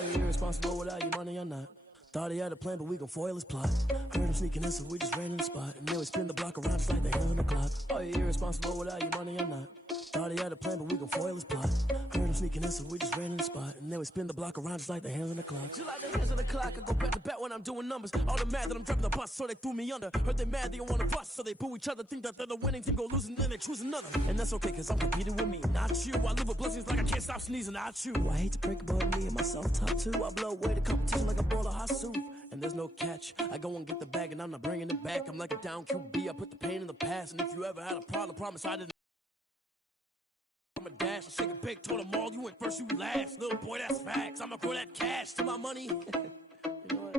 Are you irresponsible without your money or not? Thought he had a plan, but we gon' foil his plot. Heard him sneaking in, so we just ran in the spot. And then we spin the block around just like the hands on the clock. Are you irresponsible without your money or not? Thought he had a plan, but we gon' foil his plot. Heard him sneaking in, so we just ran in the spot. And then we spin the block around just like the hands on the clock. Just like the hands on the clock, I go back to back when I'm doing numbers. All the mad that I'm driving the bus, so they threw me under. Heard they mad, they don't wanna bust, so they boo each other. Think that they're the winning team, go losing, then they choose another. And that's okay, cause I'm competing with me, not you. I live with blessings like I can't stop sneezing, not you. I hate to break it, but me and myself top two. I blow away the competition like a bowl of hot soup. And there's no catch. I go and get the bag and I'm not bringing it back. I'm like a down QB, I put the pain in the past. And if you ever had a problem, promise I didn't. I'm a dash, I shake a big, told them all, you went first, you last. Little boy, that's facts. I'ma grow that cash to my money. You know what?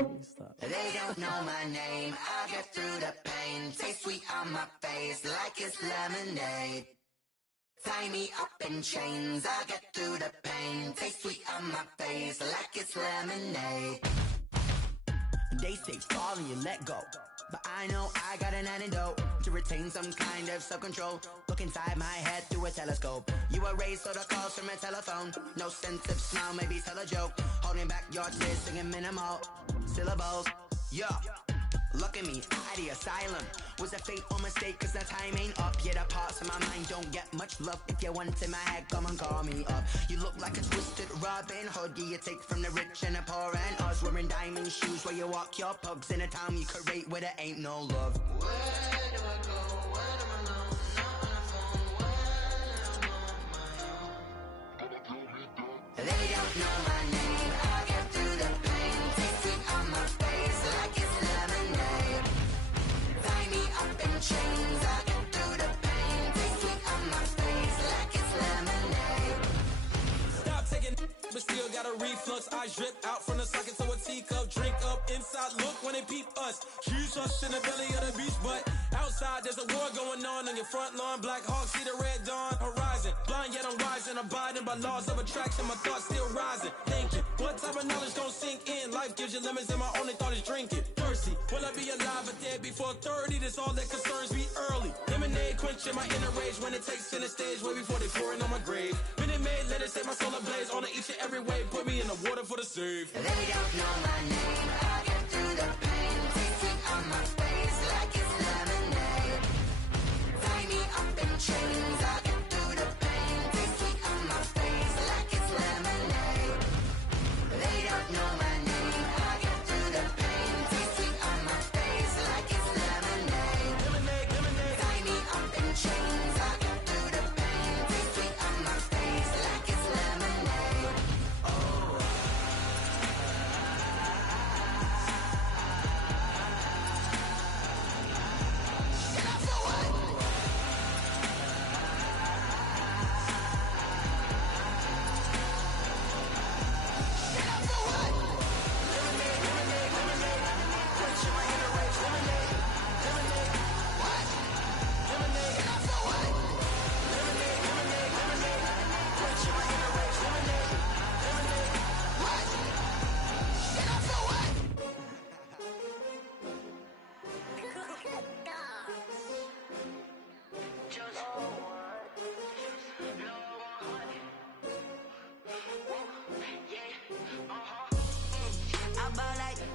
Let me stop. They don't know my name, I get through the pain. Taste sweet on my face like it's lemonade. Tie me up in chains, I get through the pain. Taste sweet on my face like it's lemonade. They say fall and you let go, but I know I got an antidote to retain some kind of self-control. Look inside my head through a telescope. You erase all the calls from a telephone. No sense of smile, maybe tell a joke. Holding back your tears, singing minimal syllables. Yeah, look at me, out the asylum. Was a fate or mistake, cause the time ain't up. Yet the parts of my mind don't get much love. If you want in my head, come and call me up. You look like a twisted Robin Hood. You take from the rich and the poor and us. Wearing diamond shoes where you walk your pugs. In a town you create where there ain't no love. Where do I go? Where do I know? Not on the phone. When I'm on my own. They don't know my name. I get through the pain. Taste it on my face like it's lemonade. Tie me up in chains. I get through the pain. Taste sweet on my face like it's lemonade. Stop taking, but still got a reflux. I drip out from the socket to a teacup. Drink up inside, look when they peep us. Huge us in the belly of the beach, but outside there's a war going on your front lawn. Black Hawk see the red dawn horizon. Blind yet I'm rising, abiding by laws of attraction. My thoughts still rising. Thinking, what type of knowledge gon' sink in? Life gives you lemons and my only thought is drinking. Thirsty, will I be alive or dead before 30? That's all that concerns me early. Lemonade quenching my inner rage when it takes center stage way before they pour it on my grave. Minute Maid, let it set my soul ablaze on each and every way. Put me in the water for the save. They don't know my name. I get through the pain. Taste it on my face like it's lemonade. Tie me up in chains. I get through the pain. Taste sweet on my face like it's lemonade. They don't know my name. I get through the pain. Taste sweet on my face like it's lemonade. Lemonade, lemonade. Tie me up in chains. I get through the pain. Taste sweet on my face like it's lemonade. Oh.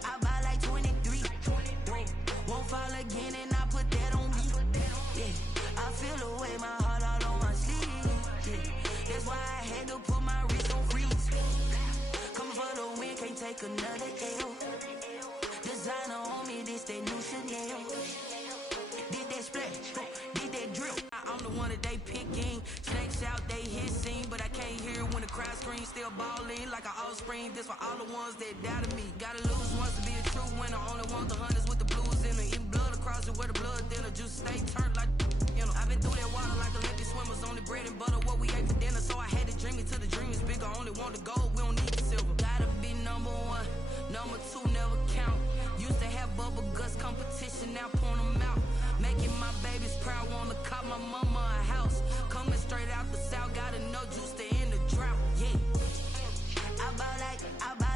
I buy like 23. Won't fall again and I put that on me. Yeah, I feel the way my heart all on my sleeve. Yeah, that's why I had to put my wrist on freeze. Coming for the win, can't take another L. Designer on me, this that new Chanel. Did that splash, did that drill. I'm the one that they picking. Snakes out, they hissing, but I can't hear when the crowd screams. Still balling like an offspring. This for all the ones that doubted me. Gotta lose once to be a true winner. Only want the hunters with the blues in it. Eating blood across it where the blood thinner. Juice stay turned like, you know. I've been through that water like Olympic swimmers. Only bread and butter, what we ate for dinner. So I had to dream it till the dream is bigger. Only want the gold, we don't need the silver. Gotta be number one, number two never count. Used to have bubble guts competition, now point them out. Making my babies proud, wanna cop my mama a house. Coming straight out the south, gotta know juice to end the drought. Yeah, I buy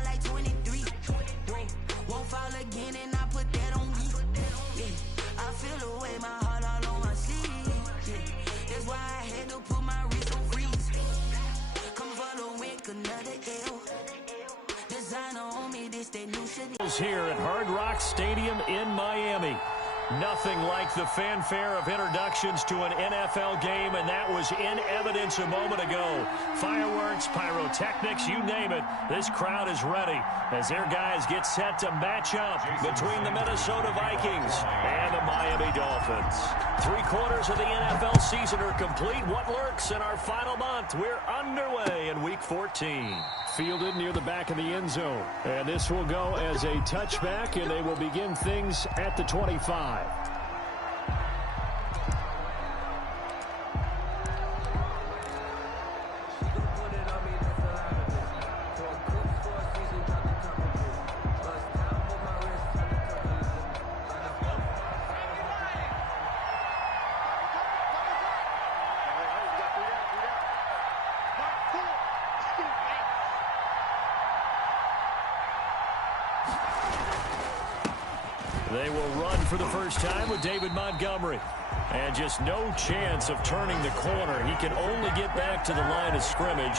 like 23. Won't fall again and I put that on me. Yeah, I feel the way my heart all on my sleeve. Yeah, that's why I had to put my wrist on freeze. Come for the win, another L. Here at Hard Rock Stadium in Miami. Nothing like the fanfare of introductions to an NFL game, and that was in evidence a moment ago. Fireworks, pyrotechnics, you name it. This crowd is ready as their guys get set to match up between the Minnesota Vikings and the Miami Dolphins. 3/4 of the NFL season are complete. What lurks in our final month? We're underway in Week 14. Fielded near the back of the end zone. And this will go as a touchback, and they will begin things at the 25. They will run for the first time with David Montgomery. And just no chance of turning the corner. He can only get back to the line of scrimmage.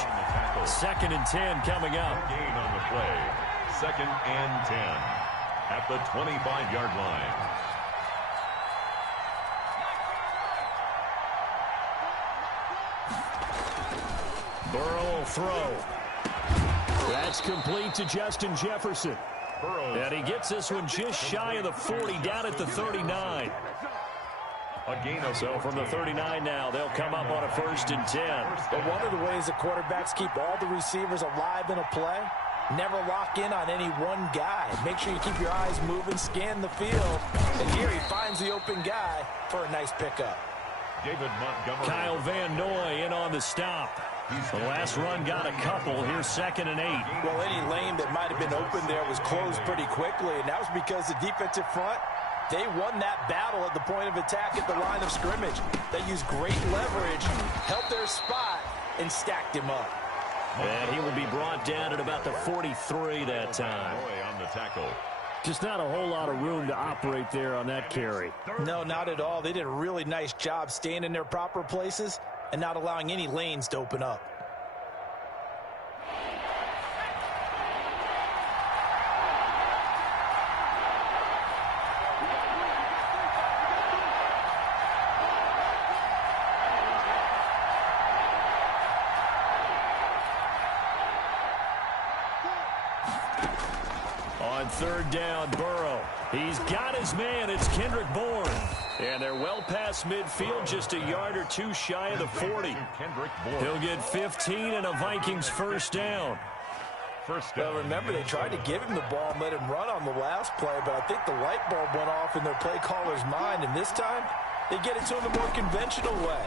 2nd and 10 coming up. Gain on the play. 2nd and 10 at the 25-yard line. Burrow will throw. That's complete to Justin Jefferson. And he gets this one just shy of the 40, down at the 39. So from the 39 now, they'll come up on a 1st and 10. But one of the ways that quarterbacks keep all the receivers alive in a play, never lock in on any one guy. Make sure you keep your eyes moving, scan the field. And here he finds the open guy for a nice pickup. David Montgomery. Kyle Van Noy in on the stop. The last run got a couple. Here's 2nd and 8. Well, any lane that might have been open there was closed pretty quickly, and that was because the defensive front, they won that battle at the point of attack at the line of scrimmage. They used great leverage, held their spot, and stacked him up. And he will be brought down at about the 43 that time. On the tackle. Just not a whole lot of room to operate there on that carry. No, not at all. They did a really nice job staying in their proper places and not allowing any lanes to open up. On 3rd down, Burrow. He's got his man. It's Kendrick Bourne. And they're well past midfield, just a yard or two shy of the 40. He'll get 15 and a Vikings 1st down. Well, remember, they tried to give him the ball and let him run on the last play, but I think the light bulb went off in their play caller's mind, and this time they get it to him the more conventional way,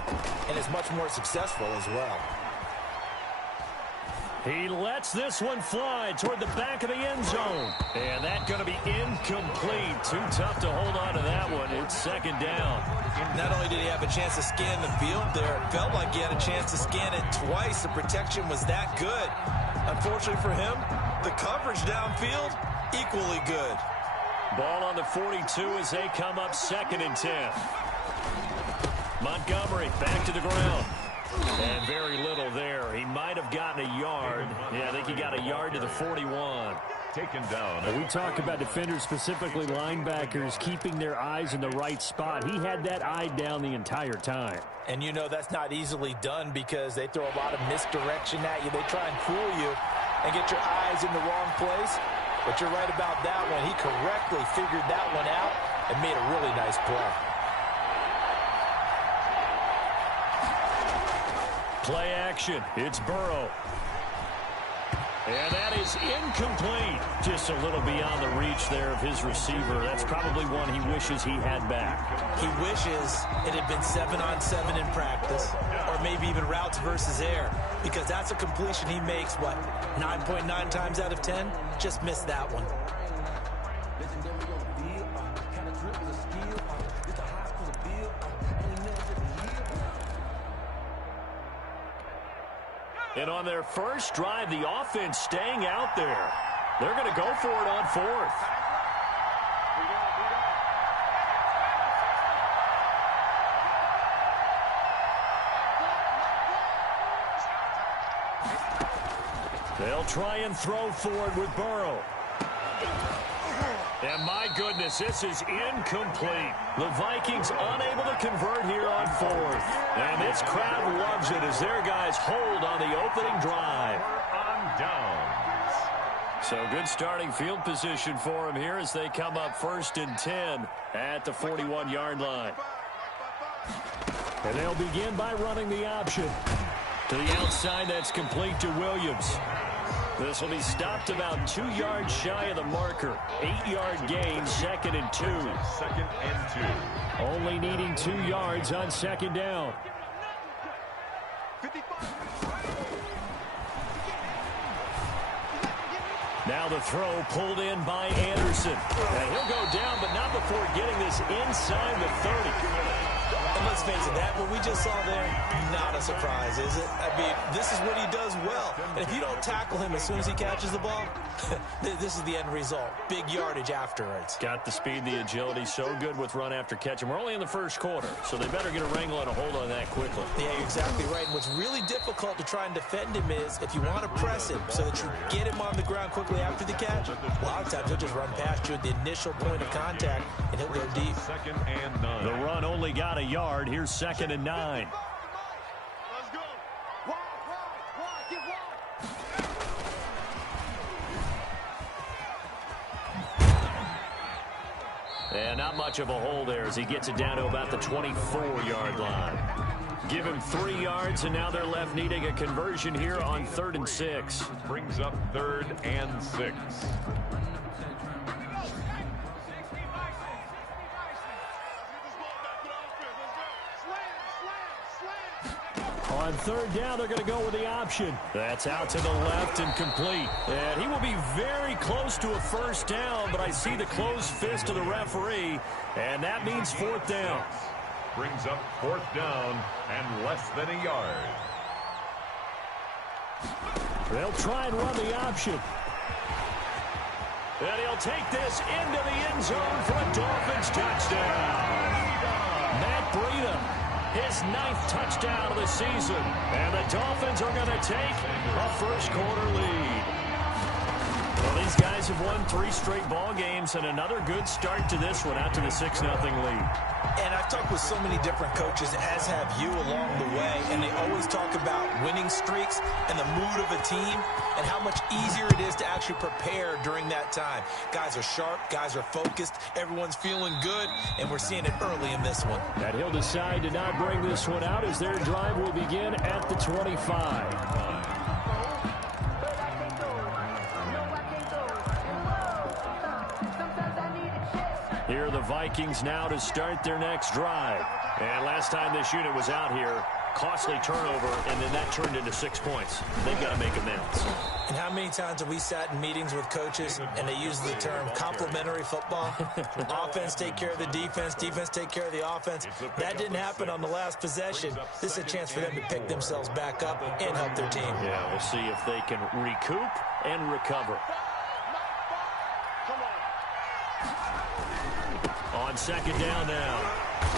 and it's much more successful as well. He lets this one fly toward the back of the end zone. And that's going to be incomplete. Too tough to hold on to that one. It's 2nd down. Not only did he have a chance to scan the field there, it felt like he had a chance to scan it twice. The protection was that good. Unfortunately for him, the coverage downfield, equally good. Ball on the 42 as they come up 2nd and 10. Montgomery back to the ground. And very little there. He might have gotten a yard. Yeah, I think he got a yard to the 41. Taken down. We talk about defenders, specifically linebackers, keeping their eyes in the right spot. He had that eye down the entire time. And you know that's not easily done because they throw a lot of misdirection at you. They try and fool you and get your eyes in the wrong place. But you're right about that one. He correctly figured that one out and made a really nice play. Play action. It's Burrow. And that is incomplete. Just a little beyond the reach there of his receiver. That's probably one he wishes he had back. He wishes it had been 7-on-7 in practice, or maybe even routes versus air, because that's a completion he makes, what, 9.9 times out of 10? Just missed that one. And on their first drive, the offense staying out there. They're going to go for it on 4th. They'll try and throw for it with Burrow. And my goodness, this is incomplete. The Vikings unable to convert here on fourth. And this crowd loves it as their guys hold on the opening drive. On downs. So good starting field position for them here as they come up 1st and 10 at the 41-yard line. And they'll begin by running the option. To the outside, that's complete to Williams. This will be stopped about 2 yards shy of the marker. 8-yard gain, 2nd and 2. 2nd and 2. Only needing 2 yards on 2nd down. Now the throw pulled in by Anderson. And he'll go down, but not before getting this inside the 30. And let's face it, that what we just saw there, not a surprise, is it? I mean, this is what he does well. And if you don't tackle him as soon as he catches the ball, this is the end result. Big yardage afterwards. Got the speed, the agility, so good with run after catch. And we're only in the first quarter, so they better get a wrangle and a hold on that quickly. Yeah, you're exactly right. And what's really difficult to try and defend him is if you want to press him so that you get him on the ground quickly after the catch, a lot of times he'll just run past you at the initial point of contact, and he'll go deep. 2nd and 9. The run only got a yard. Here's 2nd and 9. Let's go. And not much of a hole there as he gets it down to about the 24-yard line. Give him 3 yards, and now they're left needing a conversion here on 3rd and 6. Brings up 3rd and 6. On 3rd down, they're going to go with the option. That's out to the left and complete. And he will be very close to a 1st down, but I see the closed fist of the referee, and that means 4th down. Brings up 4th down and less than a yard. They'll try and run the option. And he'll take this into the end zone for a Dolphins touchdown. Matt Breida. His 9th touchdown of the season. And the Dolphins are going to take a first-quarter lead. Well, these guys have won 3 straight ball games, and another good start to this one out to the 6-0 lead. And I've talked with so many different coaches, as have you along the way, and they always talk about winning streaks and the mood of a team and how much easier it is to actually prepare during that time. Guys are sharp, guys are focused, everyone's feeling good, and we're seeing it early in this one. And he'll decide to not bring this one out as their drive will begin at the 25. Here are the Vikings now to start their next drive. And last time this unit was out here, costly turnover, and then that turned into 6 points. They've got to make amends. And how many times have we sat in meetings with coaches and they use the term complementary football? Offense take care of the defense, defense take care of the offense. That didn't happen on the last possession. This is a chance for them to pick themselves back up and help their team. Yeah, we'll see if they can recoup and recover. On 2nd down now,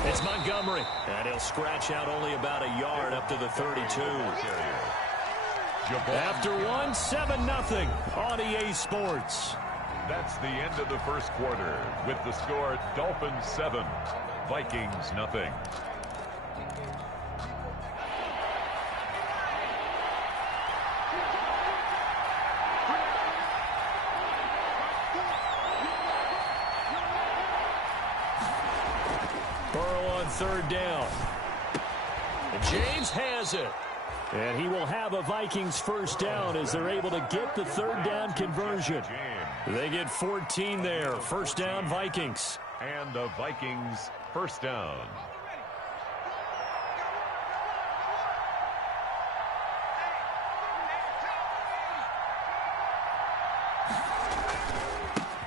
it's Montgomery. And he'll scratch out only about a yard up to the 32. After one, 7-0 on EA Sports. That's the end of the first quarter with the score Dolphins 7, Vikings nothing. Burrow on 3rd down. And James has it. And he will have a Vikings 1st down as they're able to get the 3rd down conversion. They get 14 there. 1st down, Vikings. And the Vikings 1st down.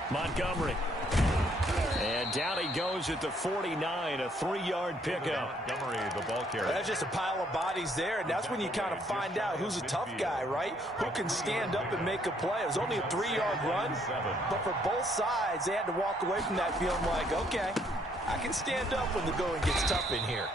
Montgomery. And down he goes at the 49, a 3-yard pickup. Montgomery, the ball carrier. That's just a pile of bodies there, and that's when you kind of find out who's a tough guy, right? Who can stand up and make a play. It was only a 3-yard run, but for both sides, they had to walk away from that feeling like, okay, I can stand up when the going gets tough in here.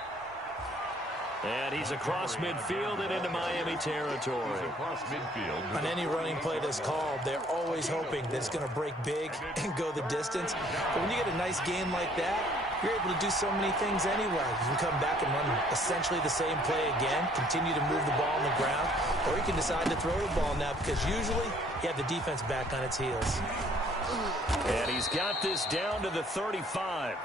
And he's across midfield and into Miami territory. Across midfield. On any running play that's called, they're always hoping that it's going to break big and go the distance. But when you get a nice game like that, you're able to do so many things anyway. You can come back and run essentially the same play again, continue to move the ball on the ground, or you can decide to throw the ball now because usually you have the defense back on its heels. And he's got this down to the 35.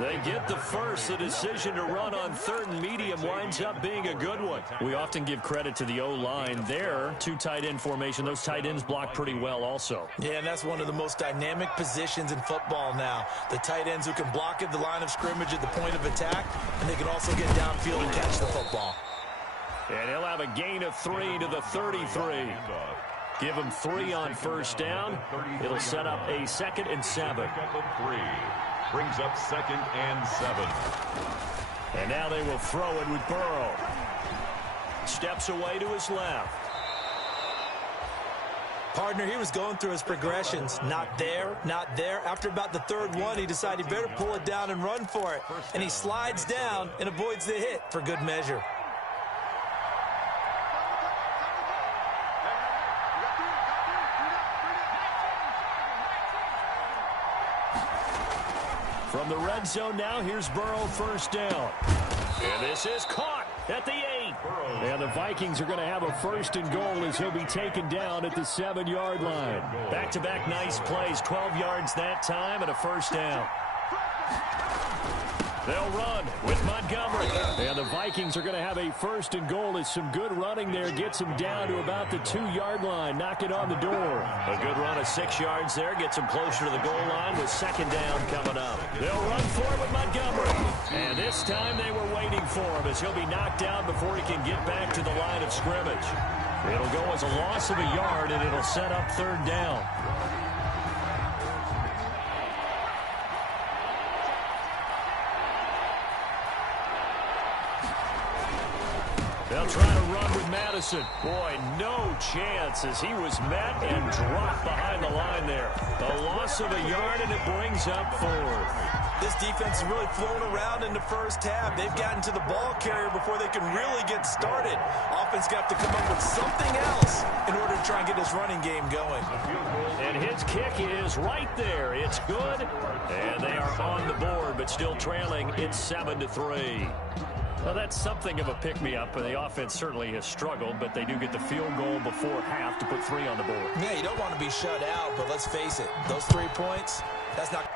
They get the first. The decision to run on third and medium winds up being a good one. We often give credit to the O-line there. Two tight end formation. Those tight ends block pretty well also. Yeah, and that's one of the most dynamic positions in football now. The tight ends who can block at the line of scrimmage at the point of attack, and they can also get downfield and catch the football. And he'll have a gain of 3 to the 33. Give him 3 on first down. It'll set up a 2nd and 7. Brings up 2nd and 7. And now they will throw it with Burrow. Steps away to his left. Partner, he was going through his progressions. Not there, not there. After about the third one, he decided he better pull it down and run for it. And he slides down and avoids the hit for good measure. From the red zone now, here's Burrow first down. And this is caught at the 8. And the Vikings are going to have a 1st and goal as he'll be taken down at the 7-yard line. Back-to-back nice plays, 12 yards that time and a first down. They'll run with Montgomery. And the Vikings are going to have a 1st and goal as some good running there gets him down to about the 2-yard line. Knock it on the door. A good run of 6 yards there gets him closer to the goal line with 2nd down coming up. They'll run for it with Montgomery. And this time they were waiting for him as he'll be knocked down before he can get back to the line of scrimmage. It'll go as a loss of a yard, and it'll set up 3rd down. They'll try to run with Madison. Boy, no chance as he was met and dropped behind the line there. A loss of a yard, and it brings up 4th. This defense has really flown around in the first half. They've gotten to the ball carrier before they can really get started. Offense got to come up with something else in order to try and get this running game going. And his kick is right there. It's good. And they are on the board, but still trailing. It's 7-3. Well, that's something of a pick-me-up. The offense certainly has struggled, but they do get the field goal before half to put 3 on the board. Yeah, you don't want to be shut out, but let's face it, those 3 points, that's not...